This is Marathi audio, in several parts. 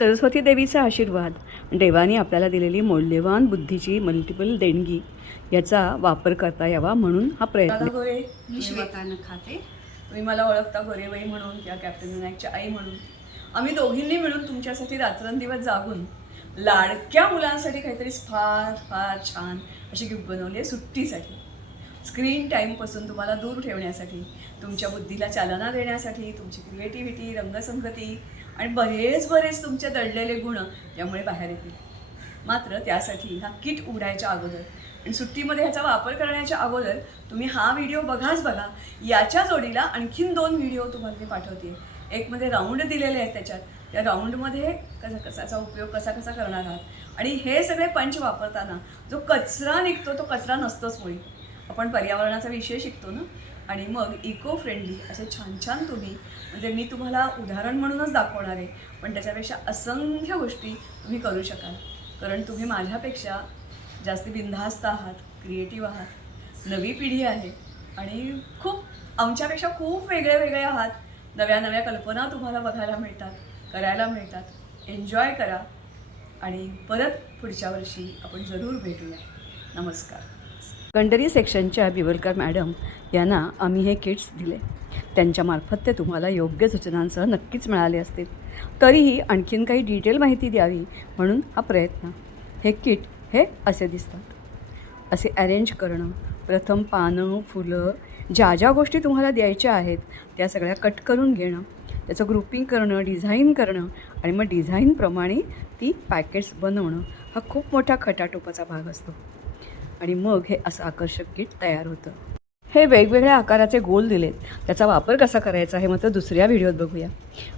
सरस्वती देवीचा आशीर्वाद, देवाने आपल्याला दिलेली मौल्यवान बुद्धीची मल्टिपल देणगी याचा वापर करता यावा म्हणून हा प्रयत्न. गोरे मी श्वेतानं खाते. तुम्ही मला ओळखता गोरेबाई म्हणून किंवा कॅप्टन विनायकच्या आई म्हणून. आम्ही दोघींनी मिळून तुमच्यासाठी रात्रंदिवस जागून लाडक्या मुलांसाठी काहीतरी फार फार छान अशी गिफ्ट बनवली आहे सुट्टीसाठी. स्क्रीन टाईमपासून तुम्हाला दूर ठेवण्यासाठी, तुमच्या बुद्धीला चालना देण्यासाठी, तुमची क्रिएटिव्हिटी, रंगसंगती आणि बरेच तुमचे दडलेले गुण यामुळे बाहेर येतील. मात्र त्यासाठी हा किट उघडायच्या अगोदर आणि सुट्टीमध्ये ह्याचा वापर करण्याच्या अगोदर तुम्ही हा व्हिडिओ बघा. याच्या जोडीला आणखीन 2 व्हिडिओ तुम्हाला मी पाठवते. एकमध्ये राऊंड दिलेले आहेत, त्याच्यात त्या राऊंडमध्ये कसाचा उपयोग कसा करणार आहात. आणि हे सगळे पंच वापरताना जो कचरा निघतो तो कचरा नसतोच मुळी. आपण पर्यावरणाचा विषय शिकतो ना. आणि मग इको फ्रेंडली असे छान तुम्ही, म्हणजे मी तुम्हाला उदाहरण म्हणूनच दाखवणार आहे, पण त्याच्यापेक्षा असंख्य गोष्टी तुम्ही करू शकाल. कारण तुम्ही माझ्यापेक्षा जास्त बिनधास्त आहात, क्रिएटिव्ह आहात, नवी पिढी आहे आणि खूप आमच्यापेक्षा खूप वेगळे आहात. नव्या कल्पना तुम्हाला बघायला मिळतात, करायला मिळतात. एन्जॉय करा आणि परत पुढच्या वर्षी आपण जरूर भेटूया. नमस्कार. गंडरी सेक्शनच्या बिवलकर मॅडम यांना आम्ही हे किट्स दिले. त्यांच्यामार्फत ते तुम्हाला योग्य सूचनांसह नक्कीच मिळाले असतील. तरीही आणखीन काही डिटेल माहिती द्यावी म्हणून हा प्रयत्न. हे किट हे असे दिसतात. असे अरेंज करणं, प्रथम पानं, फुलं, ज्या गोष्टी तुम्हाला द्यायच्या आहेत त्या सगळ्या कट करून घेणं, त्याचं ग्रुपिंग करणं, डिझाईन करणं आणि मग डिझाईनप्रमाणे ती पॅकेट्स बनवणं हा खूप मोठा खटाटोपाचा भाग असतो. आणि मग हे असं आकर्षक किट तयार होतं. हे वेगवेगळ्या आकाराचे गोल दिलेत. त्याचा वापर कसा करायचा हे मात्र दुसऱ्या व्हिडिओत बघूया.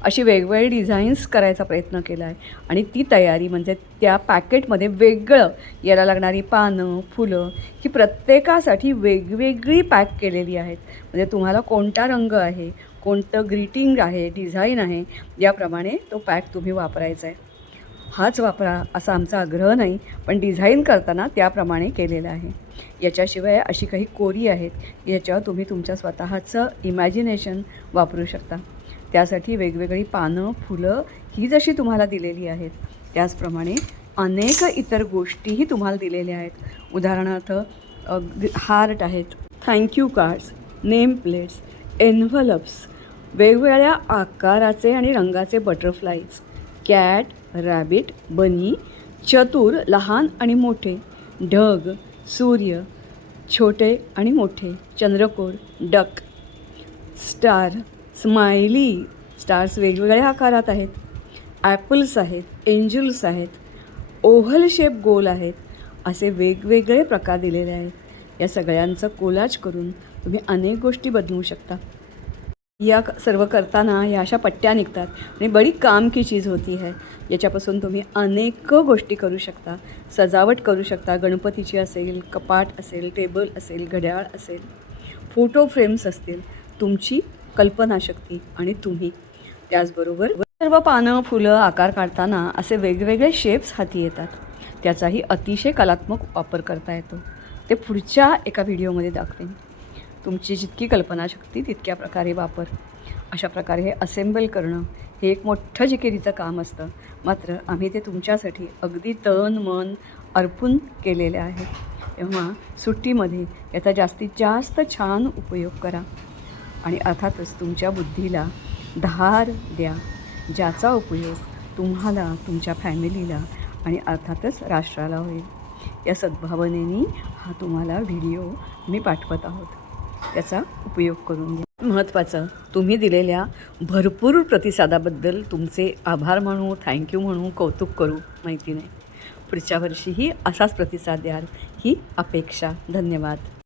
अशी वेगवेगळी डिझाईन्स करायचा प्रयत्न केला आहे आणि ती तयारी म्हणजे त्या पॅकेटमध्ये वेगळं याला लागणारी पानं, फुलं ही प्रत्येकासाठी वेगवेगळी पॅक केलेली आहेत. म्हणजे तुम्हाला कोणता रंग आहे, कोणतं ग्रीटिंग आहे, डिझाईन आहे, याप्रमाणे तो पॅक तुम्ही वापरायचा आहे. हाच वापरा असा आमचा आग्रह नाही, पण डिझाईन करताना त्याप्रमाणे केलेलं आहे. याच्याशिवाय अशी काही कोरी आहेत याच्यावर तुम्ही तुमच्या स्वतःचं इमॅजिनेशन वापरू शकता. त्यासाठी वेगवेगळी पानं, फुलं ही जशी तुम्हाला दिलेली आहेत त्याचप्रमाणे अनेक इतर गोष्टीही तुम्हाला दिलेल्या आहेत. उदाहरणार्थ हार्ट आहेत, thank you cards, name plates, envelopes, वेगवेगळ्या आकाराचे आणि रंगाचे बटरफ्लाईज, कॅट, रॅबिट, बनी, चतुर लहान आणि मोठे, ढग, सूर्य, छोटे आणि मोठे, चंद्रकोर, डक, स्टार, स्माइली स्टार्स वेगवेगळ्या आकारात आहेत, ॲपल्स आहेत, एंजल्स आहेत, ओव्हल शेप गोल आहेत. असे वेगवेगळे प्रकार दिलेले आहेत. या सगळ्यांचं कोलाज करून तुम्ही अनेक गोष्टी बनवू शकता. या सर्व करताना या अशा पट्ट्या निघतात आणि बडी काम की चीज होती है. याच्यापासून तुम्ही अनेक गोष्टी करू शकता. सजावट करू शकता. गणपतीची असेल, कपाट असेल, टेबल असेल, घड्याळ असेल, फोटो फ्रेम्स असतील. तुमची कल्पनाशक्ती आणि तुम्ही. त्याचबरोबर सर्व पानं, फुलं आकार काढताना असे वेगवेगळे शेप्स हाती येतात. त्याचाही अतिशय कलात्मक वापर करता येतो. ते पुढच्या एका व्हिडिओमध्ये दाखवेन. तुमची जितकी कल्पनाशक्ती तितक्या प्रकारे वापर. अशा प्रकारे हे असेंबल करणं हे एक मोठं जिकिरीचं काम असतं. मात्र आम्ही ते तुमच्यासाठी अगदी तन मन अर्पून केलेले आहे. तेव्हा सुट्टीमध्ये याचा जास्तीत जास्त छान उपयोग करा आणि अर्थातच तुमच्या बुद्धीला धार द्या, ज्याचा उपयोग तुम्हाला, तुमच्या फॅमिलीला आणि अर्थातच राष्ट्राला होईल. या सद्भावनेने हा तुम्हाला व्हिडिओ मी पाठवत आहोत. त्याचा उपयोग करून घ्या. महत्त्वाचं, तुम्ही दिलेल्या भरपूर प्रतिसादाबद्दल तुमचे आभार म्हणू, थँक्यू म्हणू, कौतुक करू माहिती नाही. पुढच्या वर्षीही असाच प्रतिसाद द्याल ही अपेक्षा. धन्यवाद.